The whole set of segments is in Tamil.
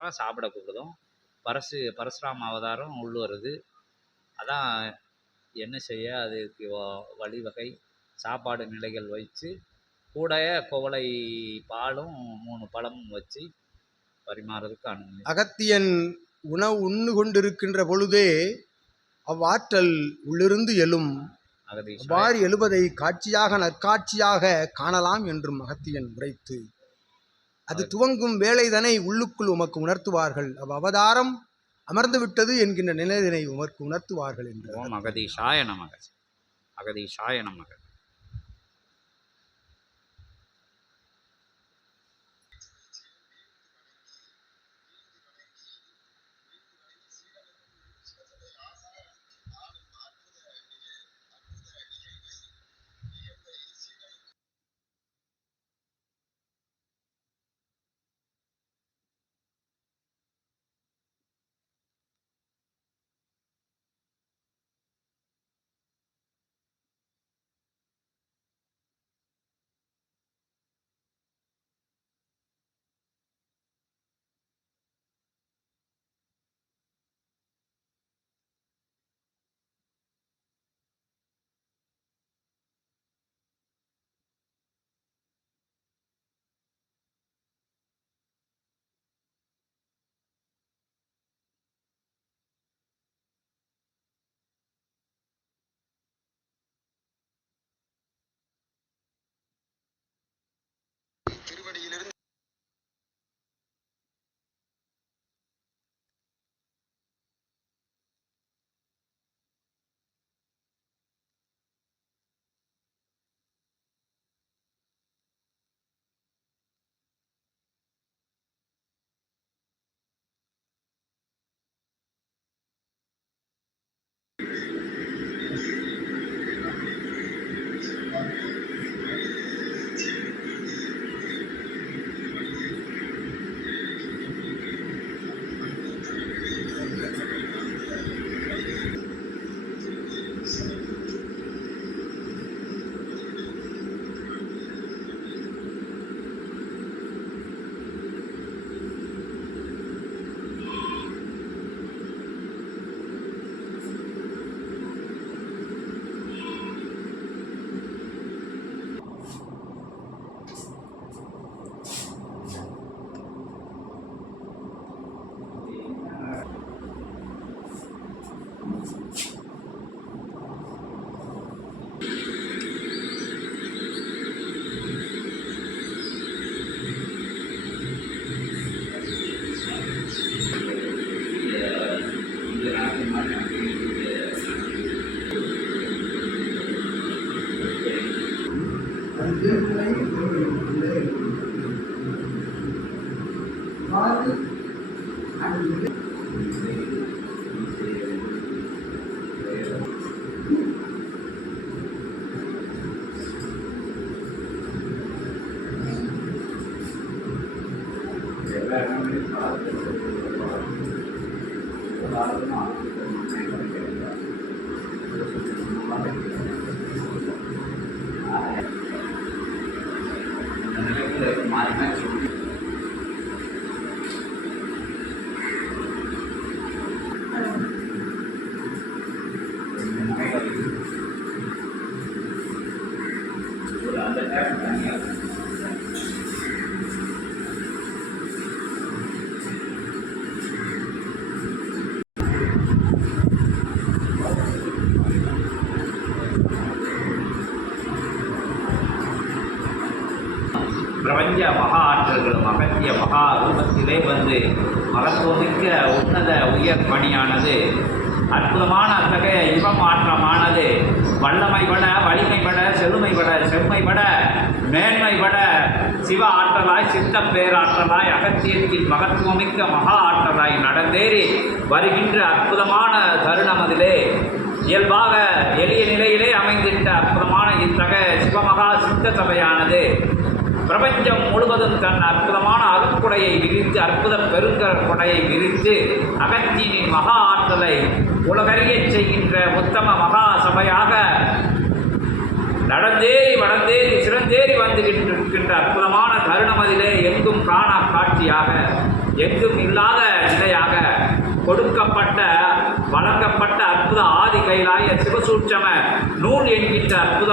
சாப்பிட கூப்பிடுதோம். பரசுராம அவதாரம் உள்ள வருது. அதான் என்ன செய்ய அதுக்கு வழிவகை சாப்பாடு நிலைகள் வச்சு கூட குவளை பாலும் 3 பழமும் வச்சு பரிமாறதுக்கு அனுமதி. அகத்தியன் உணவு உண்ணு கொண்டிருக்கின்ற பொழுதே அவ்வாற்றல் உள்ளிருந்து எழும். அவ்வாறு எழுவதை காட்சியாக நற்காட்சியாக காணலாம் என்றும் அகத்தியன் உரைத்து, அது துவங்கும் வேளைதனை உள்ளுக்குள் உமக்கு உணர்த்துவார்கள். அவதாரம் அமர்ந்து விட்டது என்கின்ற நிலைதனை உமக்கு உணர்த்துவார்கள் என்று. ஓம் அகதீஷாய நமக. அகதீஷாய நமக. பிரபஞ்ச மகா ஆற்றல்களும் அகத்திய மகா ரூபத்திலே வந்து மகத்துவமிக்க உன்னத உயர் பணியானது அற்புதமான அத்தகைய இன்பமாற்றமானது வல்லமைபட வலிமைபட செழுமைபட செம்மைபட மேன்மைபட சிவ ஆற்றலாய் சித்த பேராற்றலாய் அகத்தியத்தின் மகத்துவமிக்க மகா ஆற்றலாய் நடந்தேறி வருகின்ற அற்புதமான தருணமதிலே இயல்பாக எளிய நிலையிலே அமைந்திட்ட அற்புதமான இத்தகைய சிவமகா சித்த சபையானது பிரபஞ்சம் முழுவதும் தன் அற்புதமான அருட்கொடையை விரித்து அற்புத பெருங்கொடையை விரித்து அகத்தியனின் மகா ஆற்றலை உலகறியச் செய்கின்ற உத்தம மகா சபையாக நடந்தேறி வளர்ந்தேறி சிறந்தேறி வந்து இருக்கின்ற அற்புதமான தருணமதிலே எங்கும் காணா காட்சியாக எங்கும் இல்லாத நிலையாக கொடுக்கப்பட்ட வழங்கப்பட்ட அற்புத ஆதி கைலாய சிவசூட்சம நூல் என்கின்ற அற்புத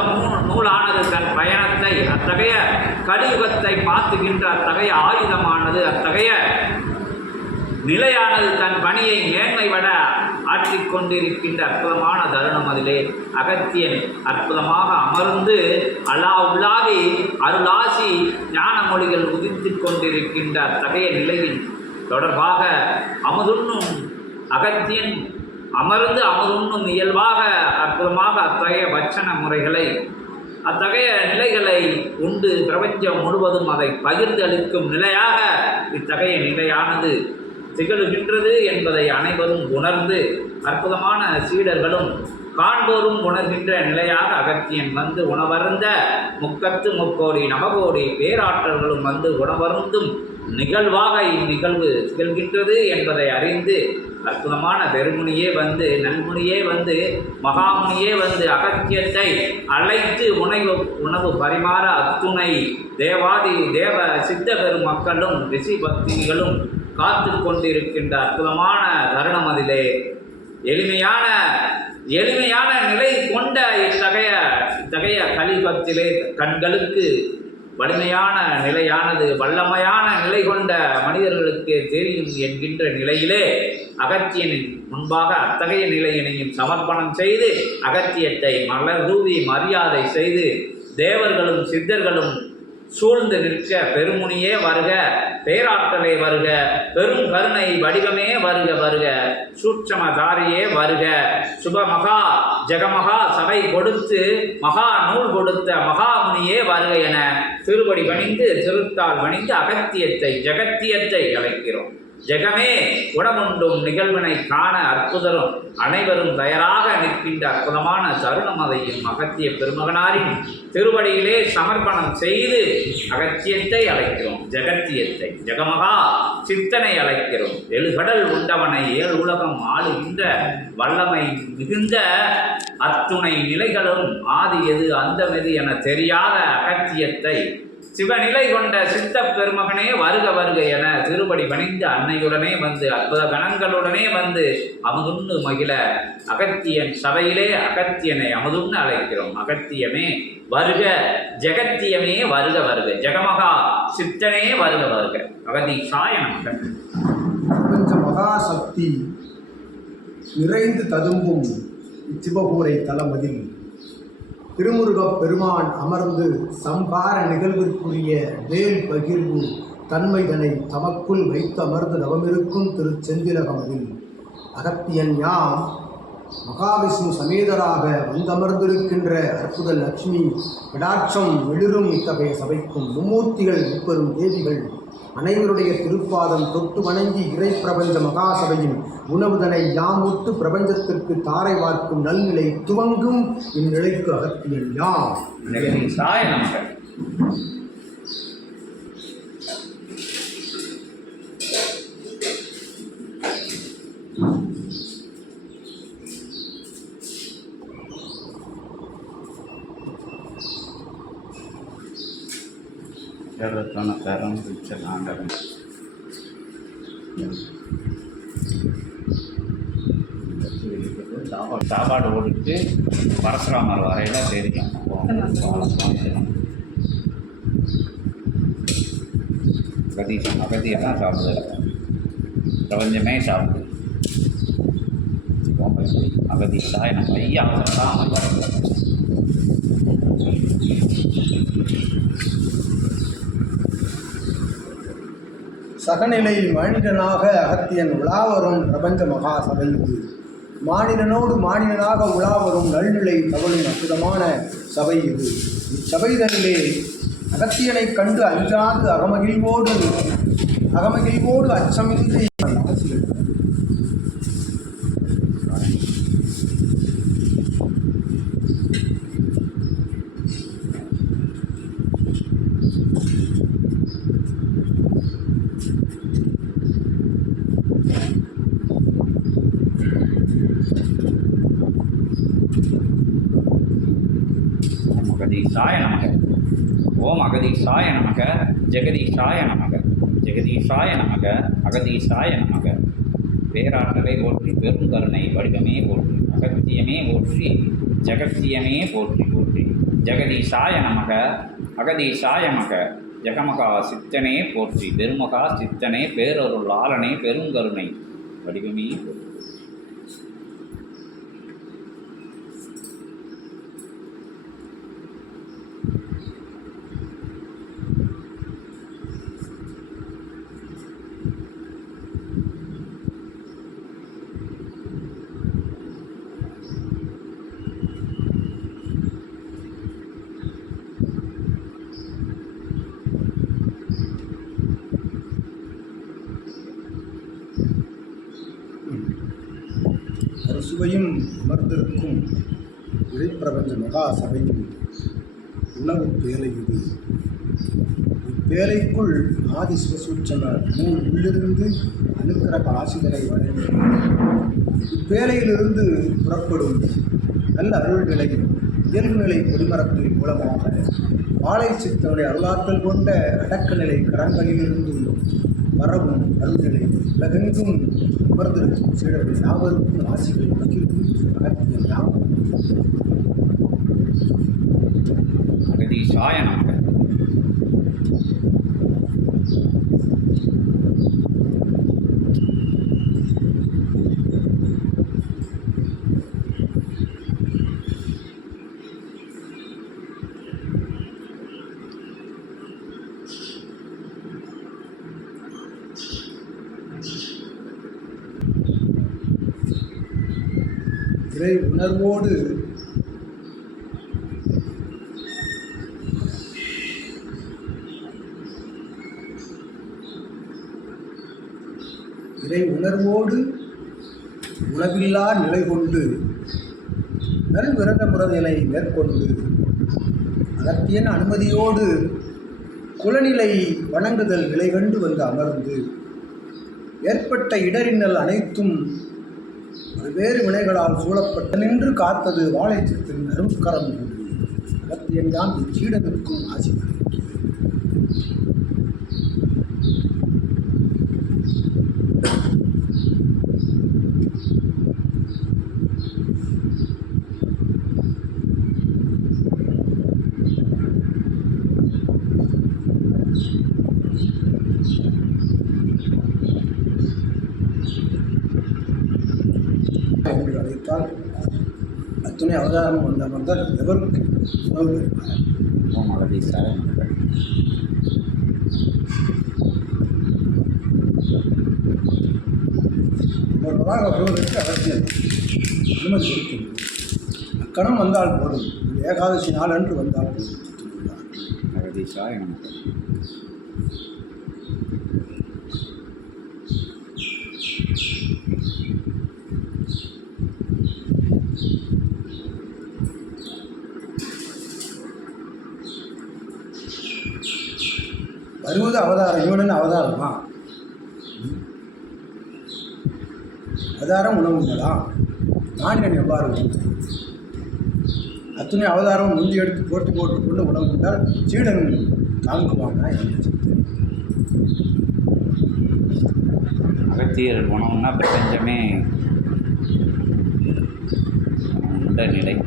நூலானது தன் பயணத்தை அத்தகைய கலியுகத்தை மாற்றுகின்ற அத்தகைய ஆயுதமானது அத்தகைய நிலையானது தன் பணியை மேன்மைவிட ஆற்றிக் கொண்டிருக்கின்ற அற்புதமான தருணம். அதிலே அகத்தியன் அற்புதமாக அமர்ந்து அல்லாஹ்வுல்லாஹி அருளாசி ஞான மொழிகள் உதித்து கொண்டிருக்கின்ற அத்தகைய நிலையில் தொடர்பாக அமுதுண்ணும் அகத்தியன் அமர்ந்து அமுதுண்ணும் இயல்பாக அற்புதமாக அத்தகைய வச்சன முறைகளை அத்தகைய நிலைகளை உண்டு பிரபஞ்சம் முழுவதும் அதை பகிர்ந்தளிக்கும் நிலையாக இத்தகைய நிலையானது திகழ்கின்றது என்பதை அனைவரும் உணர்ந்து அற்புதமான சீடர்களும் காண்போரும் உணர்கின்ற நிலையாக அகத்தியன் வந்து உணவருந்த முக்கத்து முக்கோடி நவகோடி பேராற்றல்களும் வந்து உணவருந்தும் நிகழ்வாக இந்நிகழ்வு திகழ்கின்றது என்பதை அறிந்து அற்புதமான பெருமுனியே வந்து நன்முனியே வந்து மகாமுனியே வந்து அகத்தியத்தை அழைத்து உணவு பரிமாற அத்துணை தேவாதி தேவ சித்த பெரும் மக்களும் ரிஷி பக்திகளும் காத்து கொண்டிருக்கின்ற அற்புதமான தருணம். அதிலே எளிமையான நிலை கொண்ட இத்தகைய கலிபத்திலே கண்களுக்கு வலிமையான நிலையானது வல்லமையான நிலை கொண்ட மனிதர்களுக்கு தெரியும் என்கின்ற நிலையிலே அகத்தியனின் முன்பாக அத்தகைய நிலையினையும் சமர்ப்பணம் செய்து அகத்தியத்தை மலர் தூவி மரியாதை செய்து தேவர்களும் சித்தர்களும் சூழ்ந்து நிற்க பெருமுனியே வருக, பேராற்றலே வருக, பெரும் கருணை வடிவமே வருக வருக, சூட்சமதாரியே வருக, சுபமகா ஜெகமகா சபை கொடுத்து மகா நூல் கொடுத்த மகாமுனியே வருக என திருவடி பணிந்து திருத்தால் பணிந்து அகத்தியத்தை ஜெகத்தியத்தை அழைக்கிறோம். ஜெகமே உணவுண்டும் நிகழ்வினை காண அற்புதரும் அனைவரும் தயாராக நிற்கின்ற அற்புதமான தருணம். அதையும் அகத்திய பெருமகனாரின் திருவடியிலே சமர்ப்பணம் செய்து அகத்தியத்தை அழைக்கிறோம். ஜெகத்தியத்தை ஜெகமகா சித்தனை அழைக்கிறோம். எழுகடல் உண்டவனை ஏழு உலகம் ஆளுகின்ற வல்லமை மிகுந்த அத்துணை நிலைகளும் ஆதி எது அந்தமெது என தெரியாத அகத்தியத்தை சிவநிலை கொண்ட சித்த பெருமகனே வருக வருக என திருப்படி பணிந்து அன்னையுடனே வந்து அற்புத கணங்களுடனே வந்து அமுதுண்ணு மகிழ அகத்தியன் சபையிலே அகத்தியனை அமுதுண்ணு அழைக்கிறோம். அகத்தியமே வருக, ஜெகத்தியமே வருக வருக, ஜெகமகா சித்தனே வருக வருக. அகதீசாய நமக. பிரபஞ்ச மகாசக்தி நிறைந்து ததும்பும் சிவகூரை தலமதில் திருமுருகப் பெருமான் அமர்ந்து சம்பார நிகழ்விற்குரிய வேல் பகிர்வு தன்மைதனை தமக்குள் வைத்து அமர்ந்து நவமிருக்கும் திருச்செந்திலகமதில் அகத்தியன் யாம் மகாவிஷ்ணு சமேதராக வந்தமர்ந்திருக்கின்ற அற்புத லட்சுமி விடாட்சம் வெளிரும் இத்தகைய சபைக்கும் மும்மூர்த்திகள் முப்பெரும் தேவிகள் அனைவருடைய திருப்பாதம் தொட்டு வணங்கி இறை பிரபஞ்ச மகாசபையின் உணவுதனை யாமுட்டு பிரபஞ்சத்திற்கு தாரை வார்க்கும் நல்நிலை துவங்கும் இந்நிலைக்கு அகத்தியன் யாம். தரம் ஆண்டவன் சாப்பாடு ஓடிட்டு பரசுராமர் வரையில் தெரியும். அகதியெல்லாம் சாப்பிடுது, பிரபஞ்சமே சாப்பிடுது. அகதீஷா எனக்கு ஐயா சகநிலையில் மானிடனாக அகத்தியன் உலாவரும் பிரபஞ்ச மகாசபை இது. மானிடனோடு மானிடனாக உலாவரும் நல்நிலை தவழும் அற்புதமான சபை இது. இச்சபைதனிலே அகத்தியனை கண்டு அஞ்சாது அகமகிழ்வோடு அச்சமின்றி அகதீஷாய நமக. ஓம் அகதீஷாய நமக, ஜெகதீஷாய நமக. ஜெகதீஷாய நமக அகதீஷாய நமக. பேராற்றலை போற்றி பெருங்கருணை வடிவமே போற்றி அகத்தியமே போற்றி ஜெகத்தியமே போற்றி போற்றி. ஜெகதீஷாய நமக அகதீஷாய மக ஜெகமகா சித்தனே போற்றி பெருமகா சித்தனே பேரொருள் ஆலனே பெருங்கருணை வடிவமே போற்றி. அறுசுவையும் அமர்ந்திருக்கும் இறைப்பிரபஞ்ச மகா சபையின் உணவு பேலை இது. இப்பேலைக்குள் ஆதி சிவசூட்சம நூல் உள்ளிருந்து அனுக்கிரக ஆசிதனை வழங்கி இப்பேலையிலிருந்து புறப்படும் நல்ல அருள்நிலை இயல்புநிலை கொடிமரத்தின் மூலமாக வாழை சித்தனுடைய அருளாற்றல் கொண்ட அடக்கநிலை கரங்களிலிருந்தும் வரவும் அருள்நிலை உலகெங்கும் அமர்ந்திருக்கும் சீடர்கள் யாவருக்கும் ஆசிகளை பகிர்ந்து அகத்தியன் யாவும். அகதீஷாய நமக. இறை உணர்வோடு உணவில்லா நிலை கொண்டு நல்விரத முறையினை மேற்கொண்டு அகத்தியன் அனுமதியோடு குலநிலை வணங்குதல் நிலை கண்டு வந்து அமர்ந்து ஏற்பட்ட இடரின்னல் அனைத்தும் பல்வேறு வினைகளால் சூழப்பட்டு நின்று காத்தது வாழைச்சத்தின் அருட்கரம் என்று அகத்தியன் தான் இச்சீடனுக்கும் ஆசி. என்று அழைத்தால் அத்துணை அவதாரம் வந்த வந்தால் எவருக்கு உணவு பெறுவார். ஓம் அகதீஷாய நமக. அவர்களாக வருவதற்கு அவசியம் அனுமதி கொடுக்கின்றது. அக்கணம் வந்தால் போதும், ஏகாதசி நாளன்று வந்தால் போதும். அகதீஷாய நமக. வருவது அவதாரம், இவனு அவதாரமா? அவதாரம் உணவு உண்டலாம், நானியன் எவ்வாறு உண்டு? அத்துணை அவதாரம் முந்தி எடுத்து போட்டுக்கொண்டு உணவு உண்டால் சீடன் தாங்குவானா? அகத்தியர் உணவுன்னா பிரபஞ்சமே உண்ட நிலை.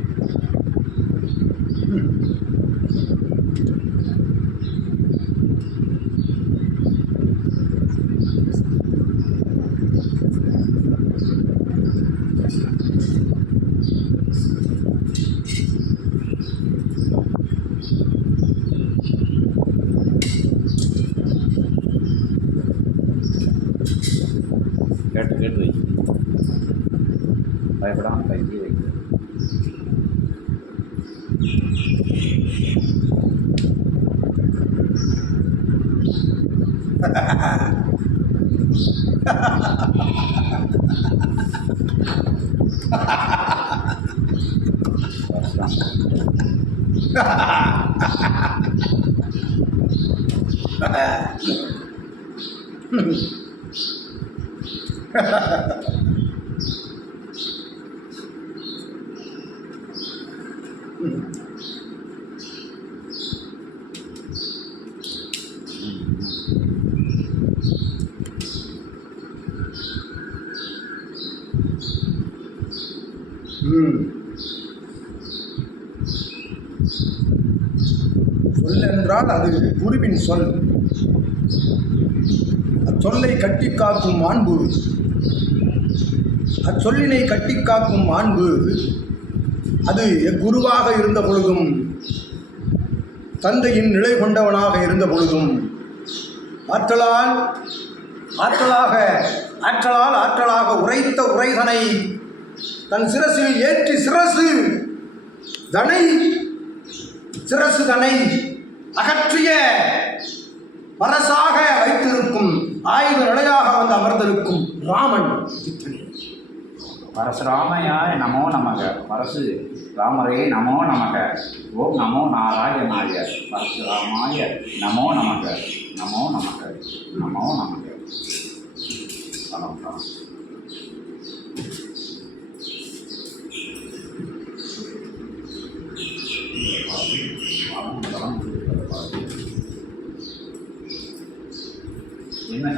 கேட்டு வை, பயப்படாமல் கையை வை. சொல் என்றால் அது குருவின் சொல். அச்சொல்லை கட்டி காக்கும் மாண்பு, அச்சொல்லினை கட்டி காக்கும் மாண்பு அது குருவாக இருந்த பொழுதும் தந்தையின் நிலை கொண்டவனாக இருந்த பொழுதும் ஆற்றலாக உரைத்த உரைதனை தன் சிரசில் ஏற்றி சிரசு தனை அகற்றிய பரசாக வைத்திருக்கும் ஆயுத நிலையாக வந்து அமர்ந்திருக்கும் ராமன் சித்தனே. பரசுராமயாய நமோ நமக. பரசு ராமரே நமோ நமக. ஓம் நமோ நாராயணாய. பரசுராமாய நமோ நமக. நமோ நமக. நமோ நமக. வணக்கம். என்ன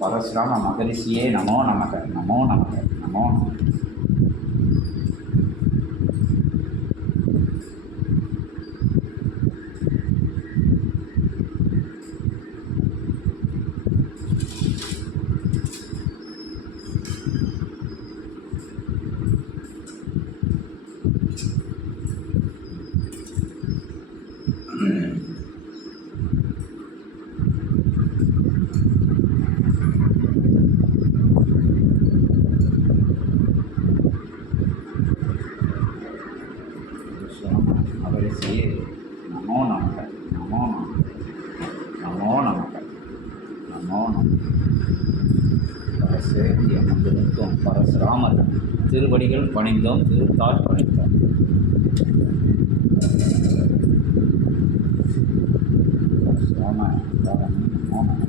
பரசுராம மகரிஷியே நமோ நமக. நமோ நமக. நமோ நமக. மகரிஷியே நமோ நமக. நமோ நமக. நமோ நமக. நமோ நமக. பரசேத்தி அமர்ந்திருக்கும் பரசுராமர் திருவடிகள் பணிந்தோம், திருத்தாள் பணிந்தோம். பரசுராம நமோ நமக.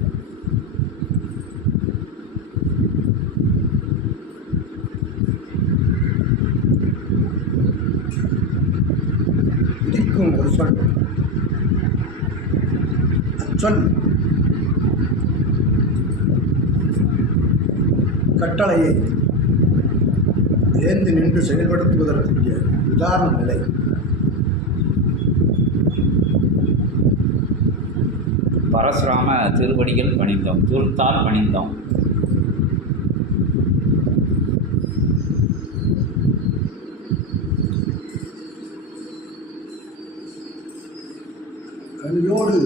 ஒரு சொல், அச்சொல் கட்டளையை ஏந்து நின்று செயல்படுத்துவதற்குரிய உதாரண நிலை. பரசுராம திருவடிகள் பணிந்தோம், திருத்தால் பணிந்தோம். கனியோடு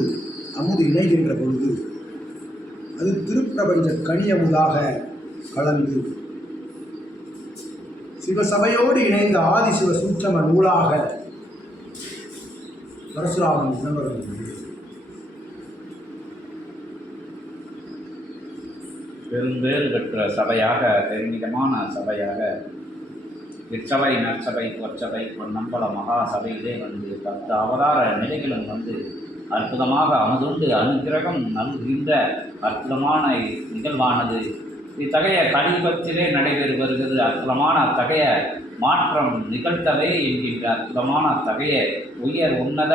அமுது இணைகின்ற பொழுது அது திருப்பிரபஞ்ச கனியமுதாக கலந்து சிவசபையோடு இணைந்த ஆதிசிவ சூட்சம நூலாக பரசுராமன் உணவருந்தது. பெரும்பேறு பெற்ற சபையாக, பெருமிதமான சபையாக, இச்சபை நற்சபை பொற்சபை பொன்னம்பல மகா சபையிலே வந்து 10 அவதார நிலைகளும் வந்து அற்புதமாக அமுதுண்டு அனுகிரகம் நல்கின்ற அற்புதமான நிகழ்வானது இத்தகைய கலியுகத்திலே நடைபெறு வருகிறது. அற்புதமான அத்தகைய மாற்றம் நிகழ்த்தவே என்கின்ற அற்புதமான அத்தகைய உயர் உன்னத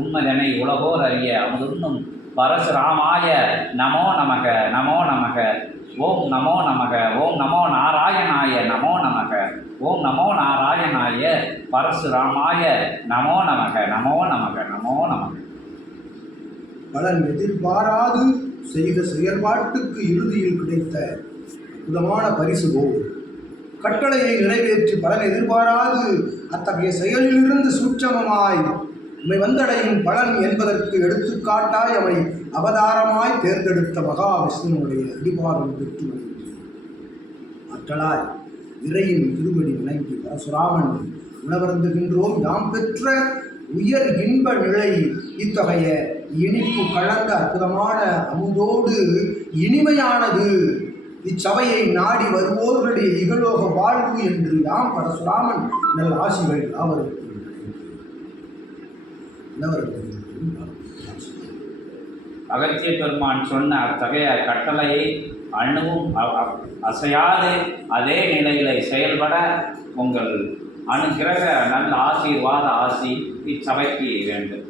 உண்மைதனை உலகோர் அறிய அமுதுண்ணும் பரசுராமாய நமோ நமக. நமோ நமக. ஓம் நமோ நமக. ஓம் நமோ நாராயணாய. நமோ நமக. ஓம் நமோ நாராயணாய. பரசுராமாய நமோ நமக. நமோ நமக. நமோ நமக. பலன் எதிர்பாராது செய்த செயல்பாட்டுக்கு இறுதியில் கிடைத்த அற்புதமான பரிசு போல் கட்டளையை நிறைவேற்றி பலன் எதிர்பாராது அத்தகைய செயலிலிருந்து சூட்சமமாய் உம்மை வந்தடையும் பலன் என்பதற்கு எடுத்துக்காட்டாய் அவை அவதாரமாய் தேர்ந்தெடுத்த மகாவிஷ்ணுவுடைய அடிபாரம் பெற்று ஆற்றலாய் இறையின் திருவடி வணங்கி பரசுராமன் உணவருந்துகின்றோம். யாம் பெற்ற உயர் இன்ப நிலை இத்தகைய இனிப்பு கலந்த அற்புதமான அமுதோடு இனிமையானது. இச்சபையை நாடி வருவோர்களுடைய இகலோக வாழ்வு என்று யாம் பரசுராமன் நல்ல ஆசிகள் அவருக்கு. 那个 அகத்திய பெருமான் சொன்ன அத்தகைய கட்டளையை அணுவும் அசையாது அதே நிலையில செயல்பட உங்கள் அனுகிரக நல்ல ஆசீர்வாத ஆசி இச்சபைக்கு வேண்டும்.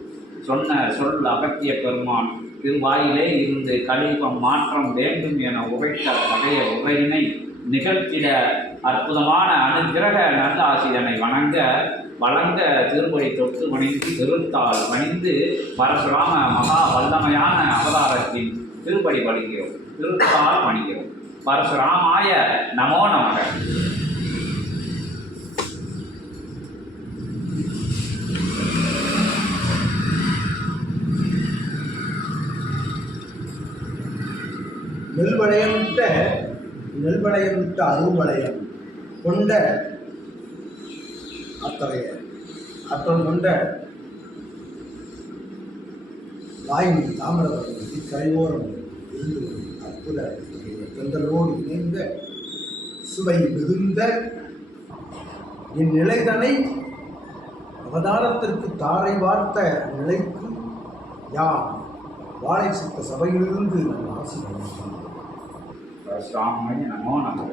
சொன்ன சொல் அகத்திய பெருமான் திருவாயிலே இருந்து கலியுகம் மாற்றம் வேண்டும் என உரைத்த அத்தகைய உரையினை நிகழ்த்திட அற்புதமான அனுகிரக நல்ல ஆசிரியனை வழங்க திருப்படி தொட்டு பணிந்து திருத்தால் பணிந்து பரசுராம மகா வல்லமையான அவதாரத்தின் திருப்படி பணிகிறோம், திருத்தால் பணிகிறோம். பரசுராமாய நமோ நமக. நெல்வளையமிட்ட அருள்வளையம் கொண்ட அத்தகைய ஆற்றல் கொண்ட வாயின் தாமிரபரணி கரையோரம் இருந்து அற்புத தொண்டரோடு இணைந்த சுவை மிகுந்த இந்நிலைதனை அவதாரத்திற்கு தாரை வார்த்த நிலைக்கு யார் வாழை சித்த சபையிலிருந்து நம் ஆசி வழங்கினோம். பரசுராமாய நமோ நமக.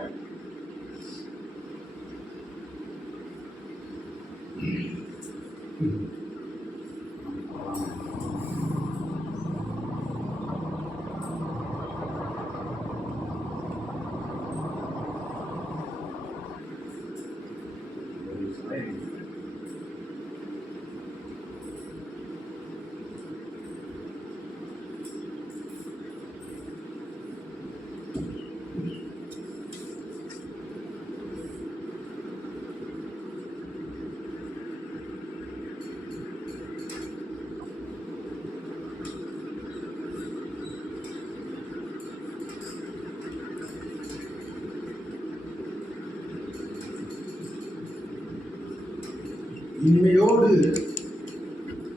இனிமையோடு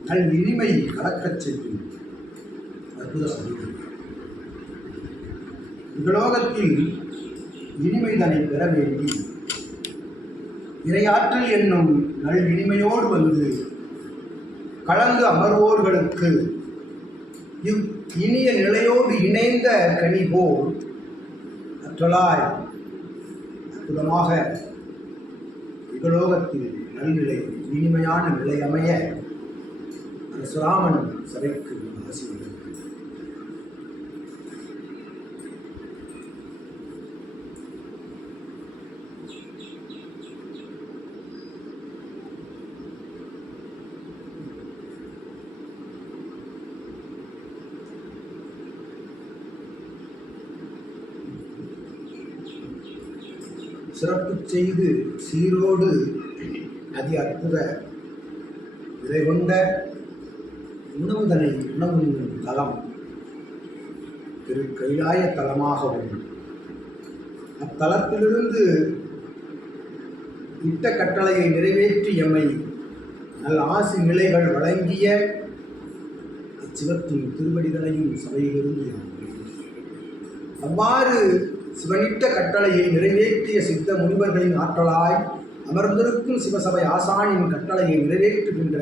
நல் இனிமை கலக்கச் செய்யும் அற்புத சமயம். உலோகத்தில் இனிமைதனை பெற வேண்டி இறையாற்றல் என்னும் நல் இனிமையோடு வந்து கலந்து அமர்வோர்களுக்கு இவ் இனிய நிலையோடு இணைந்த கனி போல் அற்றலாய் அற்புதமாக இகலோகத்தில் நல்நிலை இனிமையான நிலை அமைய பரசுராமன் சபைக்கு ஆசீர்வாதம். சிறப்பு செய்து சீரோடு அதி அற்புத விலை கொண்ட உணவுதனை உணவு தலம் திரு கைலாய தலமாகவும் அத்தலத்திலிருந்து இட்ட கட்டளையை நிறைவேற்றி எம்மை நல்ல ஆசி நிலைகள் வழங்கிய அச்சிவத்தின் திருவடிகளையும் சபையிலிருந்து அவ்வாறு சிவனிட்ட கட்டளையை நிறைவேற்றிய சித்த முனிவர்களின் ஆற்றலாய் அமர்ந்திருக்கும் சிவசபை ஆசானின் கட்டளையை நிறைவேற்றுகின்ற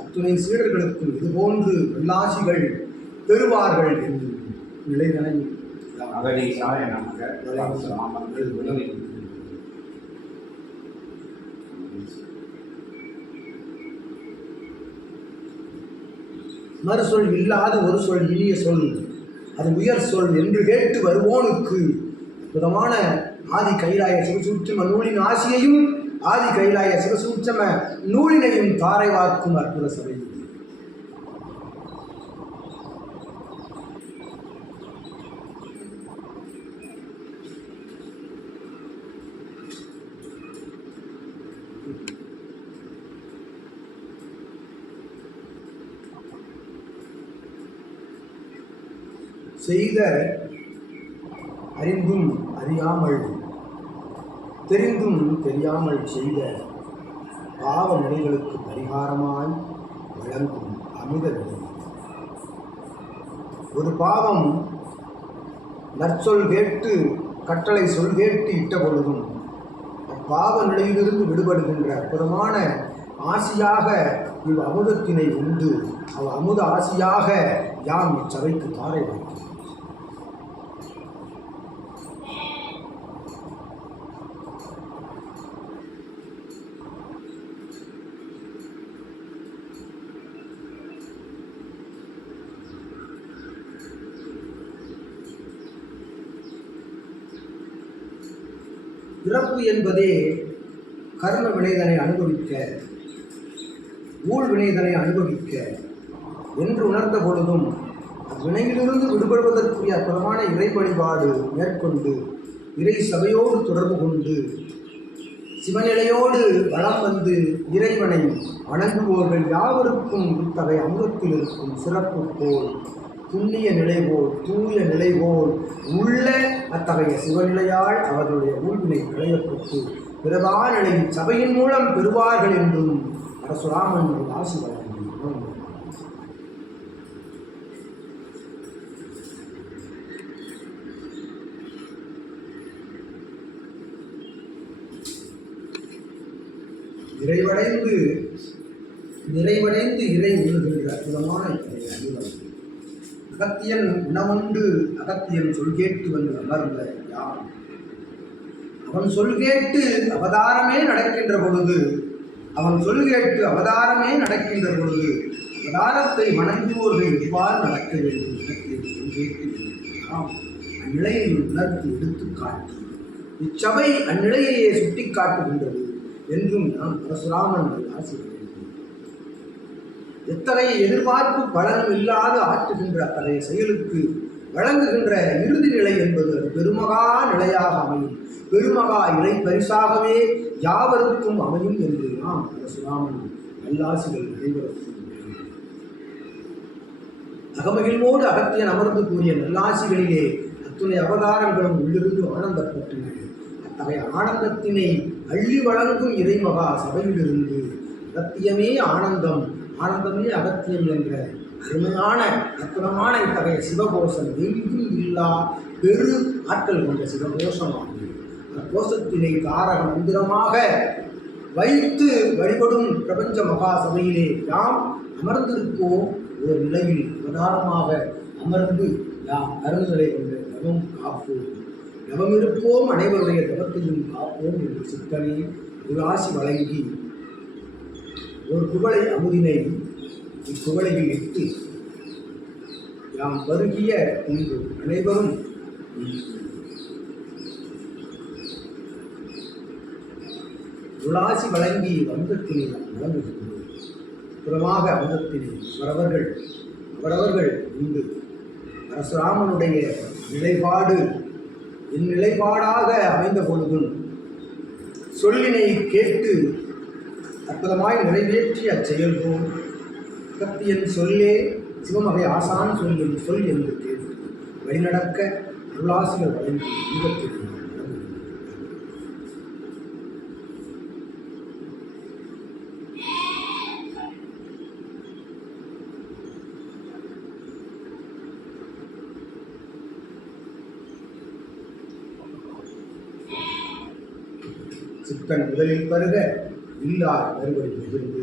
அத்துணை சீடர்களுக்கும் இதுபோன்று நல்லாசிகள் பெறுவார்கள் என்று நிலைதனை அகதீசாய நமக. மறுசொல் இல்லாத ஒரு சொல் இனிய சொல் அது உயர் சொல் என்று கேட்டு வருவோனுக்கு அற்புதமான ஆதி கைலாய சிவசூட்சம நூலின் ஆசியையும் ஆதி கைலாய சிவசூட்சம நூலினையும் தாரை வாக்கும் அற்புத சபை. செய்த அறிந்தும் அறியாமல் தெரிந்தும் தெரியாமல் செய்த பாவ நிலைகளுக்கு பரிகாரமாய் வழங்கும் அமிர்த நிலை. ஒரு பாவம் நற்சொல் கேட்டு கட்டளை சொல் கேட்டு இட்ட பொழுதும் அப்பாவ நிலையிலிருந்து விடுபடுகின்ற அற்புதமான ஆசியாக இவ் அமுதத்தினை உண்டு அவ் அமுத ஆசியாக யாம் இச்சபைக்கு தாரை வைக்கிறோம். பிறப்பு என்பதே கர்ம வினைதனை அனுபவிக்க, ஊழ் வினைதனை அனுபவிக்க என்று உணர்ந்த பொழுதும் அவ்வினையிலிருந்து விடுபடுவதற்குரிய அற்புதமான இறை வழிபாடு மேற்கொண்டு இறை சபையோடு தொடர்பு கொண்டு சிவநிலையோடு வளம் வந்து இறைவனை வணங்குவோர்கள் யாவருக்கும் இத்தகைய அமுதத்தில் இருக்கும் சிறப்பு போல், புண்ணிய நிலை போல், தூய நிலை போல் உள்ள அத்தகைய சிவநிலையால் அவர்களுடைய ஊழ்வினை களையப்பட்டு பிறவா நிலையில் சபையின் மூலம் பெறுவார்கள் என்றும் பரசுராமன் ஆசி வழங்கினார். நிறைவடைந்து இறை உண்ணுகின்ற அற்புதமான அறிவம் அகத்தியன் உணவுண்டு அகத்தியன் சொல்கேட்டு வந்து அமர்ந்த யார் அவன் சொல்கேட்டு அவதாரமே நடக்கின்ற பொழுது அவதாரத்தை வணங்குவோர்கள் எவ்வாறு நடக்க வேண்டும் அகத்தியன் சொல்கேட்டு அந்நிலையை உணர்த்தி எடுத்து காட்டி இச்சபை அந்நிலையையே சுட்டி காட்டுகின்றது என்றும் நாம் பரசுராமன் ஆசிரியர். எத்தகைய எதிர்பார்ப்பு பலனும் இல்லாது ஆற்றுகின்ற அத்தகைய செயலுக்கு வழங்குகின்ற இறுதி நிலை என்பது அது பெருமகா நிலையாக அமையும், பெருமகா இறை பரிசாகவே யாவருக்கும் அமையும் என்று நாம் பரசுராமன் நல்லாசிகள் அனைவருக்கும் அகமகிழ்வோடு அகத்தியன் அமர்ந்து கூறிய நல்லாசிகளிலே அத்துணை அவதாரங்களும் உள்ளிருந்து ஆனந்தப்பட்டன. அத்தகைய ஆனந்தத்தினை அள்ளி வழங்கும் இறைமகா சபையிலிருந்து அகத்தியமே ஆனந்தம், ஆனந்தமே அகத்தியம் என்ற அருமையான அற்புதமான இத்தகைய சிவகோஷம் எங்கும் இல்லா பெரு ஆற்றல் கொண்ட சிவகோஷமாகும். கோஷத்தினை தாரக மந்திரமாக வைத்து வழிபடும் பிரபஞ்ச மகா சபையிலே யாம் அமர்ந்திருப்போம். ஒரு நிலையில் அவதாரமாக அமர்ந்து யாம் அருள்களை கொண்டு தவம் காப்போம், தவம் இருப்போம், அனைவருடைய தவத்தையும் காப்போம் என்று சித்தனை உலாசி வழங்கி ஒரு குவளை அமுதினை இக்குவளையில் இட்டு யாம் வருகிய பின்பு அனைவரும் உலாசி வழங்கி அமுதத்தினை வழங்குகின்றோம். புறமாக அமுதத்தினை அவரவர்கள் உண்டு. பரசுராமனுடைய நிலைப்பாடு என் நிலைப்பாடாக அமைந்த பொழுதும் சொல்லினை கேட்டு அற்புதமாய் நிறைவேற்றி அச்செயல்போம் அகத்தியன் சொல்லே சிவமகை ஆசான் சொல் என்று கேட்டு வழிநடக்க அருளாசிகள் வழங்கி இன்பத்தில் சித்தன் முதலில் பருக இல்லார் வருவதை மகிழ்ந்து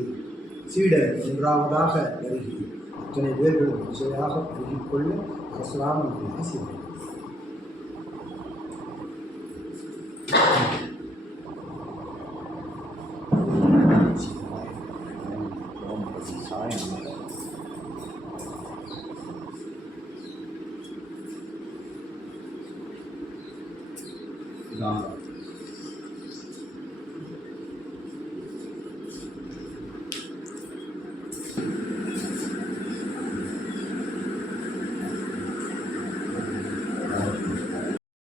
சீடர் ஒன்றாவதாக வருகி அத்தனை பேர்களும் விசையாக பருகிக்கொள்ள பரசுராமன் ஆசிரியர். சாய்